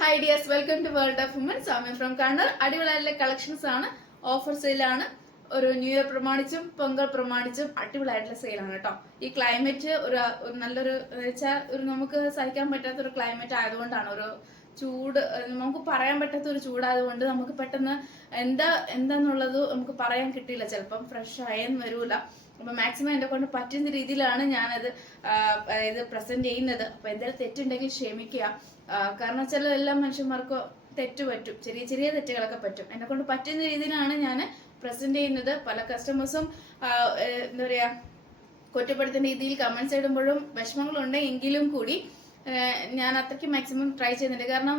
Hi dears, welcome to World of Women. Samya from Kannur. അടിപൊളിയായിട്ടുള്ള collections ആണ്. Offer സെയിലാണ്. ഒരു new year പ്രമാണിച്ചും പൊങ്കൽ പ്രമാണിച്ചും അടിപൊളിയായിട്ടുള്ള സെയിലാണ് കേട്ടോ. ഈ ക്ലൈമറ്റ് ഒരു നല്ലൊരു വെച്ചാൽ ഒരു നമുക്ക് സഹിക്കാൻ പറ്റാത്ത ഒരു ക്ലൈമറ്റ് ആയതുകൊണ്ടാണ്. ഒരു ചൂട് നമുക്ക് പറയാൻ പറ്റാത്ത ഒരു ചൂടായതുകൊണ്ട് നമുക്ക് പെട്ടെന്ന് എന്താന്നുള്ളത് നമുക്ക് പറയാൻ കിട്ടിയില്ല. ചിലപ്പം ഫ്രഷ് ആയെന്ന് വരൂല. അപ്പൊ മാക്സിമം എന്നെ കൊണ്ട് പറ്റുന്ന രീതിയിലാണ് ഞാനത് ഇത് പ്രസന്റ് ചെയ്യുന്നത്. അപ്പൊ എന്തെങ്കിലും തെറ്റുണ്ടെങ്കിൽ ക്ഷമിക്കുക. കാരണം വെച്ചാൽ എല്ലാ മനുഷ്യന്മാർക്കും തെറ്റ് പറ്റും, ചെറിയ ചെറിയ തെറ്റുകളൊക്കെ പറ്റും. എന്നെ കൊണ്ട് പറ്റുന്ന രീതിയിലാണ് ഞാൻ പ്രസന്റ് ചെയ്യുന്നത്. പല കസ്റ്റമേഴ്സും എന്താ പറയാ കുറ്റപ്പെടുത്തുന്ന രീതിയിൽ കമന്റ്സ് ഇടുമ്പോഴും വിഷമങ്ങളുണ്ട്. എങ്കിലും കൂടി ഞാൻ അത്രയ്ക്ക് മാക്സിമം ട്രൈ ചെയ്യുന്നുണ്ട്. കാരണം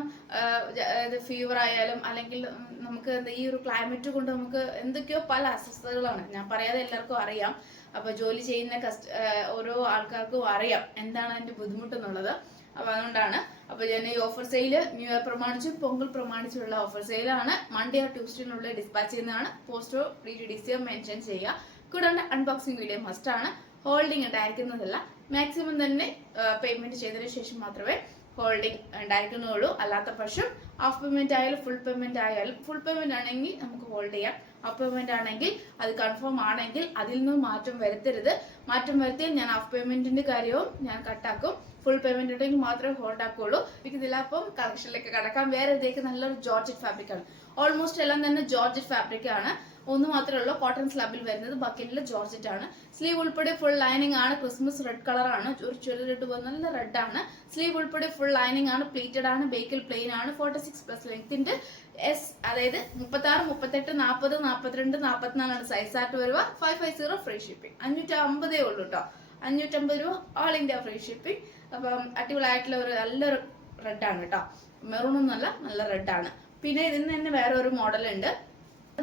ഫീവർ ആയാലും അല്ലെങ്കിൽ നമുക്ക് ഈ ഒരു ക്ലൈമറ്റ് കൊണ്ട് നമുക്ക് എന്തൊക്കെയോ പല അസ്വസ്ഥതകളാണ്. ഞാൻ പറയാതെ എല്ലാവർക്കും അറിയാം. അപ്പൊ ജോലി ചെയ്യുന്ന ഓരോ ആൾക്കാർക്കും അറിയാം എന്താണ് അതിന്റെ ബുദ്ധിമുട്ടെന്നുള്ളത്. അപ്പൊ അതുകൊണ്ടാണ് അപ്പൊ ഞാൻ ഈ ഓഫർ സെയില് ന്യൂ ഇയർ പ്രമാണിച്ചും പൊങ്കൽ പ്രമാണിച്ചുള്ള ഓഫർ സെയിലാണ്. മൺഡേ ആ ട്യൂസ്ഡേനുള്ളിൽ ഡിസ്പാച്ച് ചെയ്യുന്നതാണ്. പോസ്റ്റോ DTDC മെൻഷൻ ചെയ്യുക. കൂടാണ്ട് അൺബോക്സിംഗ് വീഡിയോ മസ്റ്റ് ആണ്. ഹോൾഡിംഗ് ഉണ്ടായിരിക്കുന്നതല്ല. മാക്സിമം തന്നെ പേയ്മെന്റ് ചെയ്തതിനു ശേഷം മാത്രമേ ഹോൾഡിംഗ് ഉണ്ടായിരിക്കുന്നുള്ളൂ. അല്ലാത്ത പക്ഷം ഹാഫ് പേയ്മെന്റ് ആയാലും ഫുൾ പേയ്മെന്റ് ആയാലും, ഫുൾ പേയ്മെന്റ് ആണെങ്കിൽ നമുക്ക് ഹോൾഡ് ചെയ്യാം. ഹാഫ് പേയ്മെന്റ് ആണെങ്കിൽ അത് കൺഫേം ആണെങ്കിൽ അതിൽ നിന്ന് മാറ്റം വരുത്തരുത്. മാറ്റം വരുത്തിയാൽ ഞാൻ ഹാഫ് പേയ്മെന്റിന്റെ കാര്യവും ഞാൻ കട്ടാക്കും. ഫുൾ പേയ്മെന്റ് ഉണ്ടെങ്കിൽ മാത്രമേ ഹോൾഡ് ആക്കുള്ളൂ. ഇതില്ല. അപ്പം കളക്ഷനിലേക്ക് കടക്കാം. വേറെ ഇതേക്ക് നല്ലൊരു ജോർജറ്റ് ഫാബ്രിക് ആണ്. ഓൾമോസ്റ്റ് എല്ലാം തന്നെ ജോർജറ്റ് ഫാബ്രിക് ആണ്. ഒന്ന് മാത്രമേ ഉള്ളൂ കോട്ടൺ സ്ലാബിൽ വരുന്നത്. ബാക്കിയെല്ലാം ജോർജറ്റ് ആണ്. സ്ലീവ് ഉൾപ്പെടെ ഫുൾ ലൈനിങ് ആണ്. ക്രിസ്മസ് റെഡ് കളർ ആണ്. ഒരു ചുരുളിട്ട് പോകുന്ന നല്ല റെഡ് ആണ്. സ്ലീവ് ഉൾപ്പെടെ ഫുൾ ലൈനിങ് ആണ്. പ്ലീറ്റഡ് ആണ്. ബേക്കിൽ പ്ലെയിൻ ആണ്. 46+ ലെങ്ത്തിന്റെ S, അതായത് 36, 38, 40, 42, 44 ആണ് സൈസ് ആയിട്ട് വരുക. 550 ഫ്രീ ഷിപ്പിംഗ്. 550 ഉള്ളൂ കേട്ടോ. 550 രൂപ ഓൾ ഇന്ത്യ ഫ്രീ ഷിപ്പിംഗ്. അപ്പം അടിപൊളിയായിട്ടുള്ള ഒരു നല്ലൊരു റെഡ് ആണ് കേട്ടോ. മെറൂൺ ഒന്നല്ല, നല്ല റെഡ് ആണ്. പിന്നെ ഇതിന് തന്നെ വേറെ ഒരു മോഡൽ ഉണ്ട്.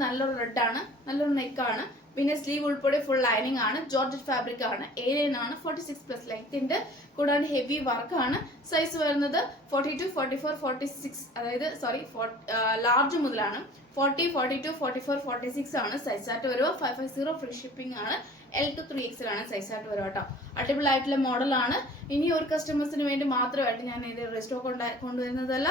നല്ലൊരു റെഡ് ആണ്. നല്ലൊരു നെക്കാണ്. പിന്നെ സ്ലീവ് ഉൾപ്പെടെ ഫുൾ ലൈനിങ് ആണ്. ജോർജറ്റ് ഫാബ്രിക് ആണ്. ഏരിയൻ ആണ്. 46+ ലെങ്ത്തിന്റെ. കൂടാതെ ഹെവി വർക്ക് ആണ്. സൈസ് വരുന്നത് 42, 44, 46, അതായത് ലാർജ് മുതലാണ്. 40, 42, 44, 46 ആണ് സൈസ് ആയിട്ട് വരുക. 550 ഫ്രീ ഷിപ്പിംഗ് ആണ്. L to 3XL ആണ് സൈസ് ആയിട്ട് വരിക കേട്ടോ. അടിപൊളിയായിട്ടുള്ള മോഡലാണ്. ഇനി ഒരു കസ്റ്റമേഴ്സിന് വേണ്ടി മാത്രമായിട്ട് ഞാൻ ഇത് റെസ്റ്റോക്ക് കൊണ്ടുവരുന്നതല്ല.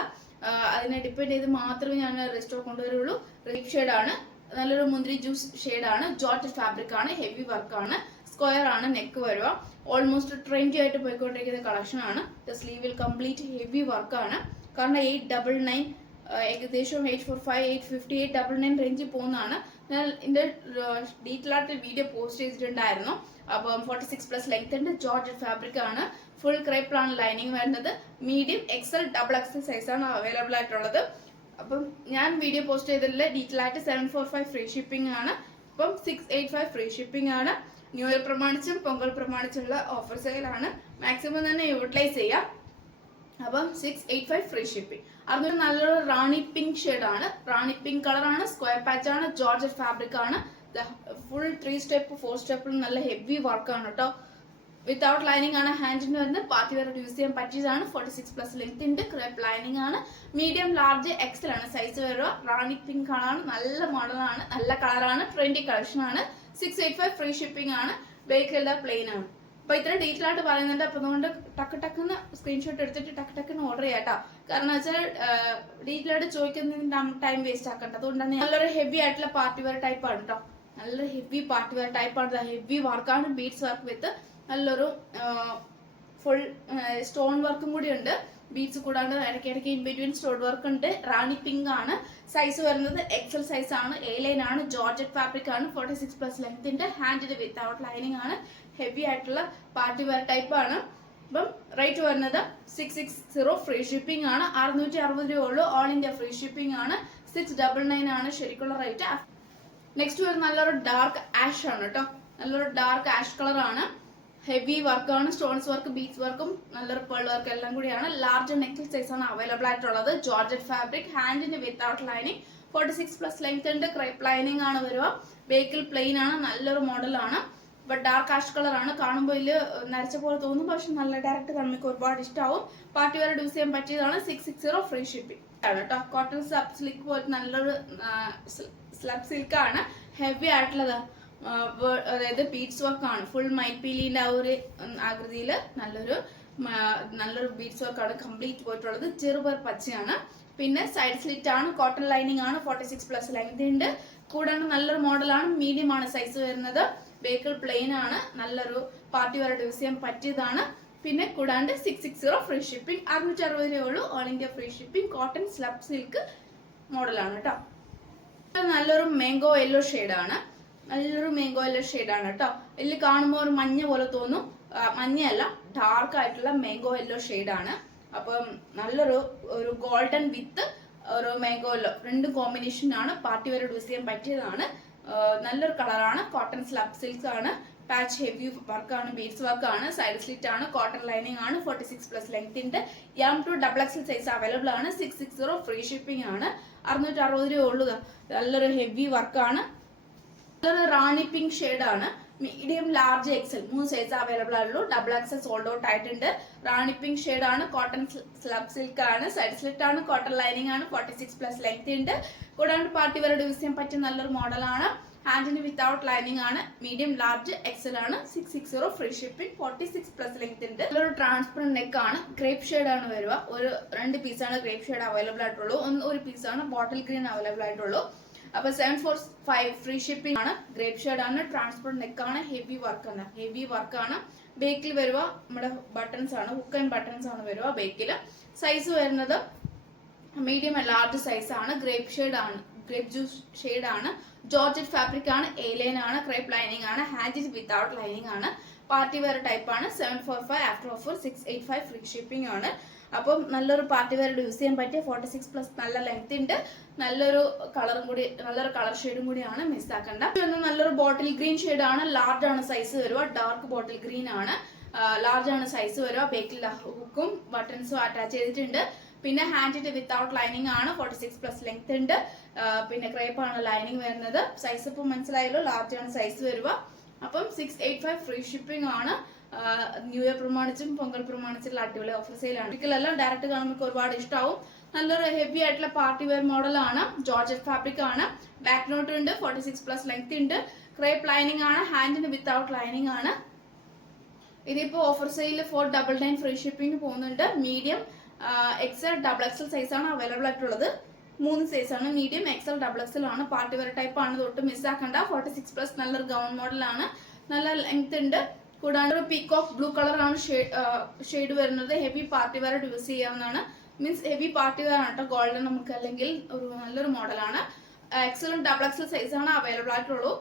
അതിനെ ഡിപ്പെൻഡ് ചെയ്ത് മാത്രമേ ഞാൻ റെസ്റ്റോക്ക് കൊണ്ടുവരുള്ളൂ. റീപ്പ് ഷെയ്ഡ് ആണ്. നല്ലൊരു മുന്തിരി ജ്യൂസ് ഷെയ്ഡ് ആണ്. ജോർജറ്റ് ഫാബ്രിക് ആണ്. ഹെവി വർക്ക് ആണ്. സ്ക്വയർ ആണ് നെക്ക് വരുക. ഓൾമോസ്റ്റ് ട്രെൻഡി ആയിട്ട് പോയിക്കൊണ്ടിരിക്കുന്ന കളക്ഷൻ ആണ്. സ്ലീവിൽ കംപ്ലീറ്റ് ഹെവി വർക്ക് ആണ്. കാരണം 899, ഏകദേശം 845, 850, 899 റേഞ്ചിൽ പോകുന്നതാണ്. ഞാൻ ഇതിന്റെ ഡീറ്റെയിൽ ആയിട്ട് വീഡിയോ പോസ്റ്റ് ചെയ്തിട്ടുണ്ടായിരുന്നു. അപ്പം 46+ ലെങ്ത് ഉണ്ട്. ജോർജറ്റ് ഫാബ്രിക് ആണ്. ഫുൾ ക്രേപ്പ് ആണ് ലൈനിങ് വരുന്നത്. മീഡിയം, XL, XXL സൈസ് ആണ് അവൈലബിൾ ആയിട്ടുള്ളത്. അപ്പം ഞാൻ വീഡിയോ പോസ്റ്റ് ചെയ്തതിൽ ഡീറ്റെയിൽ ആയിട്ട് 745 ഫ്രീ ഷിപ്പിംഗ് ആണ്. അപ്പം 685 ഫ്രീ ഷിപ്പിംഗ് ആണ്. ന്യൂ ഇയർ പ്രമാണിച്ചും പൊങ്കൽ പ്രമാണിച്ചുള്ള ഓഫർ സെയിലാണ്. മാക്സിമം തന്നെ യൂട്ടിലൈസ് ചെയ്യാം. അപ്പം 685 ഫ്രീ ഷിപ്പിംഗ്. അതിനൊരു നല്ലൊരു റാണി പിങ്ക് ഷെയ്ഡ് ആണ്. റാണി പിങ്ക് കളർ ആണ്. സ്ക്വയർ പാച്ച് ആണ്. ജോർജറ്റ് ഫാബ്രിക് ആണ്. ഫുൾ 3 സ്റ്റെപ്പ് 4 സ്റ്റെപ്പിലും നല്ല ഹെവി വർക്ക് ആണ് കേട്ടോ. വിത്തൗട്ട് ലൈനിങ് ആണ് ഹാൻഡിന് വരുന്നത്. പാർട്ടി വെയർ യൂസ് ചെയ്യാൻ പറ്റിയതാണ്. 46+ ലെങ്ത്തിന്റെ ക്രേപ്പ് ലൈനിങ് ആണ്. മീഡിയം, ലാർജ്, XL ആണ് സൈസ് വരുക. റാണി പിങ്ക് കളറാണ്. നല്ല മോഡലാണ്. നല്ല കളറാണ്. ട്രെൻഡി കളക്ഷൻ ആണ്. 685 ഫ്രീ ഷിപ്പിംഗ് ആണ്. ബേക്കെല്ലാം പ്ലെയിൻ ആണ്. അപ്പൊ ഇത്ര ഡീറ്റെയിൽ ആയിട്ട് പറയുന്നുണ്ട്. അപ്പൊ അതുകൊണ്ട് ടക്കുന്ന് സ്ക്രീൻഷോട്ട് എടുത്തിട്ട് ടക്കുന്ന് ഓർഡർ ചെയ്യാട്ടോ. കാരണം വെച്ചാൽ ഡീറ്റെയിൽ ആയിട്ട് ചോദിക്കുന്നതിന് ടൈം വേസ്റ്റ് ആക്കണ്ട. അതുകൊണ്ടാണ് നല്ലൊരു ഹെവി ആയിട്ടുള്ള പാർട്ടി വെയർ ടൈപ്പ് ആണ് കേട്ടോ. നല്ലൊരു ഹെവി പാർട്ടി വെയർ ടൈപ്പ് ആണ്. ഹെവി വർക്കാണ്. ബീഡ്സ് വർക്ക് വിത്ത് നല്ലൊരു ഫുൾ സ്റ്റോൺ വർക്കും കൂടി ഉണ്ട്. ബീഡ്സ് കൂടാണ്ട് ഇടയ്ക്കിടയ്ക്ക് ഇൻ ബിറ്റ്വീൻ സ്റ്റോൺ വർക്ക് ഉണ്ട്. റാണി പിങ്ക് ആണ്. സൈസ് വരുന്നത് XL സൈസ് ആണ്. A-line ആണ്. ജോർജറ്റ് ഫാബ്രിക് ആണ്. 46+ ലെങ്ത്തിന്റെ. ഹാൻഡിന് വിത്തൗട്ട് ലൈനിങ് ആണ്. ഹെവി ആയിട്ടുള്ള പാർട്ടി വെയർ ടൈപ്പ് ആണ്. അപ്പം റേറ്റ് വരുന്നത് 660 ഫ്രീ ഷിപ്പിംഗ് ആണ്. 660 രൂപ ഉള്ളൂ. ഓൾ ഇന്ത്യ ഫ്രീ ഷിപ്പിംഗ് ആണ്. 699 ആണ് ശരിക്കുള്ള റേറ്റ്. നെക്സ്റ്റ് വരുന്ന നല്ലൊരു ഡാർക്ക് ആഷ് ആണ് കേട്ടോ. നല്ലൊരു ഡാർക്ക് ആഷ് കളർ ആണ്. ഹെവി വർക്കാണ്. സ്റ്റോൺസ് വർക്ക്, ബീഡ്സ് വർക്കും നല്ലൊരു പേൾ വർക്ക് എല്ലാം കൂടിയാണ്. ലാർജ് നെക്കിൽ സൈസ് ആണ് അവൈലബിൾ ആയിട്ടുള്ളത്. Georgette fabric. ഹാൻഡിന് വിത്തൗട്ട് ലൈനിങ്. 46+ ലെങ്ത് ഉണ്ട്. ക്രേപ്പ് ലൈനിങ് ആണ് വരുക. ബേക്കിൽ പ്ലെയിൻ ആണ്. നല്ലൊരു മോഡലാണ്. ബട്ട് ഡാർക്ക് ആഷ് കളർ ആണ്. കാണുമ്പോൾ ഇതിൽ നരച്ച പോലെ തോന്നും. പക്ഷെ നല്ല ഡയറക്റ്റ് കാണുമ്പോൾ ഒരുപാട് ഇഷ്ടമാവും. പാർട്ടി വെയർ യൂസ് ചെയ്യാൻ പറ്റിയതാണ്. 660 ഫ്രീ ഷിപ്പിംഗ് ആണ് കേട്ടോ. കോട്ടൺ സ്ലബ് സിൽക്ക് പോലെ നല്ലൊരു സ്ലബ് സിൽക്ക് ആണ്. ഹെവി ആയിട്ടുള്ളത്. അതായത് ബീഡ്സ് വർക്ക് ആണ്. ഫുൾ മൈൽപീലിന്റെ ആ ഒരു ആകൃതിയിൽ നല്ലൊരു നല്ലൊരു ബീഡ്സ് വർക്കാണ് കംപ്ലീറ്റ് പോയിട്ടുള്ളത്. ചെറുപയർ പച്ചയാണ്. പിന്നെ സൈഡ് സ്ലിറ്റ് ആണ്, കോട്ടൺ ലൈനിങ് ആണ്, 46+ ലെങ്ത് ഉണ്ട്. കൂടാണ്ട് നല്ലൊരു മോഡലാണ്, മീഡിയം ആണ് സൈസ് വരുന്നത്. ബേക്കിൾ പ്ലെയിൻ ആണ്, നല്ലൊരു പാർട്ടി വെയർ യൂസ് ചെയ്യാൻ പറ്റിയതാണ്. പിന്നെ കൂടാണ്ട് 660 ഫ്രീ ഷിപ്പിംഗ്, 660 രൂപയേ ഉള്ളൂ. All India free shipping. Cotton slub silk മോഡലാണ് കേട്ടോ. നല്ലൊരു മാംഗോ യെല്ലോ ഷെയ്ഡാണ്, നല്ലൊരു മാംഗോ യെല്ലോ ഷെയ്ഡാണ് കേട്ടോ. ഇതിൽ കാണുമ്പോൾ ഒരു മഞ്ഞ പോലെ തോന്നും, മഞ്ഞയല്ല, ഡാർക്ക് ആയിട്ടുള്ള മാംഗോ യെല്ലോ ഷെയ്ഡാണ്. അപ്പം നല്ലൊരു ഗോൾഡൻ വിത്ത് ഒരു മാംഗോ യെല്ലോ രണ്ട് കോമ്പിനേഷൻ ആണ്, പാർട്ടി വെയർ യൂസ് ചെയ്യാൻ പറ്റിയതാണ്. നല്ലൊരു കളറാണ്. കോട്ടൺ സ്ലബ് സിൽക്ക് ആണ്, പാച്ച് ഹെവി വർക്കാണ്, ബീഡ്സ് വർക്കാണ്, സൈഡ് സ്ലിറ്റ് ആണ്, കോട്ടൺ ലൈനിങ് ആണ്, 46+ ലെങ്ത് ഉണ്ട്. M to XXL size available ആണ്. 660 ഫ്രീ ഷിപ്പിംഗ് ആണ്. 660 രൂപ ഉള്ളൂ. നല്ലൊരു ഹെവി വർക്കാണ്. നല്ലൊരു റാണി പിങ്ക് ഷെയ്ഡാണ്. Medium, large, XL 3 size available ആയുള്ളൂ. XXL സോൾഡ് ഔട്ട് ആയിട്ടുണ്ട്. റാണി പിങ്ക് ഷെയ്ഡാണ്, കോട്ടൺ സ്ലബ് സിൽക്ക് ആണ്, സൈഡ് സ്ലിറ്റ് ആണ്, കോട്ടൺ ലൈനിങ് ആണ്, 46+ ലെങ്ത് ഉണ്ട്. കൂടാണ്ട് പാർട്ടി വെയർ യൂസ് ചെയ്യാൻ പറ്റിയ നല്ലൊരു മോഡലാണ്. ഹാൻഡിന് വിത്തൗട്ട് ലൈനിങ് ആണ്. മീഡിയം, ലാർജ്, എക്സൽ ആണ്. 660 ഫ്രീ ഷിപ്പിംഗ്, 46+ ലെങ്ത് ഉണ്ട്. നല്ലൊരു ട്രാൻസ്പെറന്റ് നെക്ക് ആണ്, ക്രേപ്പ് ഷെയ്ഡ് ആണ് വരിക. ഒരു 2 പീസാണ് ക്രേപ്പ് ഷെയ്ഡ് അവൈലബിൾ ആയിട്ടുള്ളൂ. ഒരു പീസാണ് ബോട്ടിൽ ഗ്രീൻ അവൈലബിൾ ആയിട്ടുള്ളൂ. അപ്പൊ 745 ഫ്രീ ഷിപ്പിംഗ് ആണ്. ഗ്രേപ്പ് ഷെയ്ഡ് ആണ്, ട്രാൻസ്പെറന്റ് നെക്ക് ആണ്, ഹെവി വർക്ക് ആണ്. ബേക്കിൽ വരുക നമ്മുടെ ബട്ടൺസ് ആണ്, ഹുക്ക് ആൻഡ് ബട്ടൺസ് ആണ് വരിക ബേക്കില്. സൈസ് വരുന്നത് മീഡിയം ലാർജ് സൈസ് ആണ്. ഗ്രേപ്പ് ഷെയ്ഡ് ആണ്, ഗ്രേപ്പ് ജ്യൂസ് ഷെയ്ഡ് ആണ്. ജോർജറ്റ് ഫാബ്രിക് ആണ്, എ ലൈൻ ആണ്, ക്രേപ്പ് ലൈനിങ് ആണ്, ഹാൻഡിൽ വിത്തൗട്ട് ലൈനിങ് ആണ്. പാർട്ടി വെയർ ടൈപ്പ് ആണ്. 745 ആഫ്റ്റർ ഓഫർ 685 ഫ്രീ ഷിപ്പിംഗ് ആണ്. അപ്പം നല്ലൊരു പാർട്ടി വെയർ യൂസ് ചെയ്യാൻ പറ്റിയ 46+ നല്ല ലെങ്ത് ഉണ്ട്. നല്ലൊരു കളർ ഷെയ്ഡും കൂടിയാണ്, മിസ്സാക്കണ്ട. നല്ലൊരു ബോട്ടിൽ ഗ്രീൻ ഷെയ്ഡ് ആണ്, ലാർജ് ആണ് സൈസ് വരിക. ഡാർക്ക് ബോട്ടിൽ ഗ്രീൻ ആണ്, ലാർജ് ആണ് സൈസ് വരിക. ബേക്കിൽ ഹുക്കും ബട്ടൺസും അറ്റാച്ച് ചെയ്തിട്ടുണ്ട്. പിന്നെ ഹാൻഡിന്റെ വിത്തൗട്ട് ലൈനിങ് ആണ്, 46+ ലെങ്ത് ഉണ്ട്. പിന്നെ ക്രേപ്പ് ആണ് ലൈനിങ് വരുന്നത്. സൈസ് ഇപ്പൊ മനസ്സിലായല്ലോ, ലാർജ് ആണ് സൈസ് വരിക. അപ്പം 685 ഫ്രീ ഷിപ്പിംഗ് ആണ്. ന്യൂ ഇയർ പ്രമാണിച്ചും പൊങ്കൽ പ്രമാണിച്ചുള്ള അടിപൊളി ഓഫർ സെയിലാണ്. ഒരിക്കലെല്ലാം ഡയറക്റ്റ് കാണുമ്പോൾ ഒരുപാട് ഇഷ്ടമാവും. നല്ലൊരു ഹെവി ആയിട്ടുള്ള പാർട്ടി വെയർ മോഡലാണ്. ജോർജറ്റ് ഫാബ്രിക് ആണ്. ബാക്ക് നോട്ട് ഉണ്ട്, 46+ ലെങ്ത് ഉണ്ട്. ക്രേപ്പ് ലൈനിങ് ആണ്, ഹാൻഡിന് വിത്തൗട്ട് ലൈനിങ് ആണ്. ഇതിപ്പോ ഓഫർ സെയിൽ 499 ഫ്രീ ഷിപ്പിംഗ് പോകുന്നുണ്ട്. മീഡിയം, XL, XXL സൈസ് ആണ് അവൈലബിൾ ആയിട്ടുള്ളത്. 3 സൈസ് ആണ്, മീഡിയം, XL, XXL ആണ്. പാർട്ടി വെയർ ടൈപ്പ് ആണ്, തൊട്ട് മിസ്സാക്കണ്ട. 46+ നല്ലൊരു ഗൗൺ മോഡലാണ്, നല്ല ലെങ്ത് ഉണ്ട്. കൂടാണ്ട് ഒരു പീകോക്ക് ബ്ലൂ കളർ ആണ് ഷെയ്ഡ് വരുന്നത്. ഹെവി പാർട്ടി വെയർ യൂസ് ചെയ്യാവുന്നതാണ്. മീൻസ് ഹെവി പാർട്ടി വെയർ ആണ് കേട്ടോ. ഗോൾഡൻ നമുക്ക് അല്ലെങ്കിൽ ഒരു നല്ലൊരു മോഡലാണ്. XL, XXL സൈസ് ആണ് അവൈലബിൾ ആയിട്ടുള്ളൂ.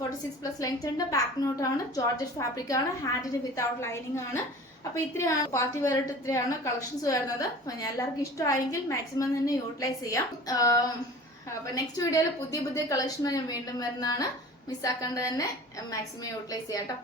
46+ ലെങ്ത് ഉണ്ട്. ബാക്ക് നോട്ട് ആണ്, ജോർജറ്റ് ഫാബ്രിക് ആണ്, ഹാൻഡിന് വിത്തൗട്ട് ലൈനിങ് ആണ്. അപ്പൊ ഇത്രയാണ് പാർട്ടി വെയർ ആയിട്ട് ഇത്രയാണ് കളക്ഷൻസ് വരുന്നത്. അപ്പൊ എല്ലാവർക്കും ഇഷ്ടമായെങ്കിൽ മാക്സിമം തന്നെ യൂട്ടിലൈസ് ചെയ്യാം. അപ്പൊ നെക്സ്റ്റ് വീഡിയോയിൽ പുതിയ കളക്ഷൻ ഞാൻ വീണ്ടും വരുന്നതാണ്. മിസ്സാക്കാണ്ട് തന്നെ മാക്സിമം യൂട്ടിലൈസ് ചെയ്യാം കേട്ടോ.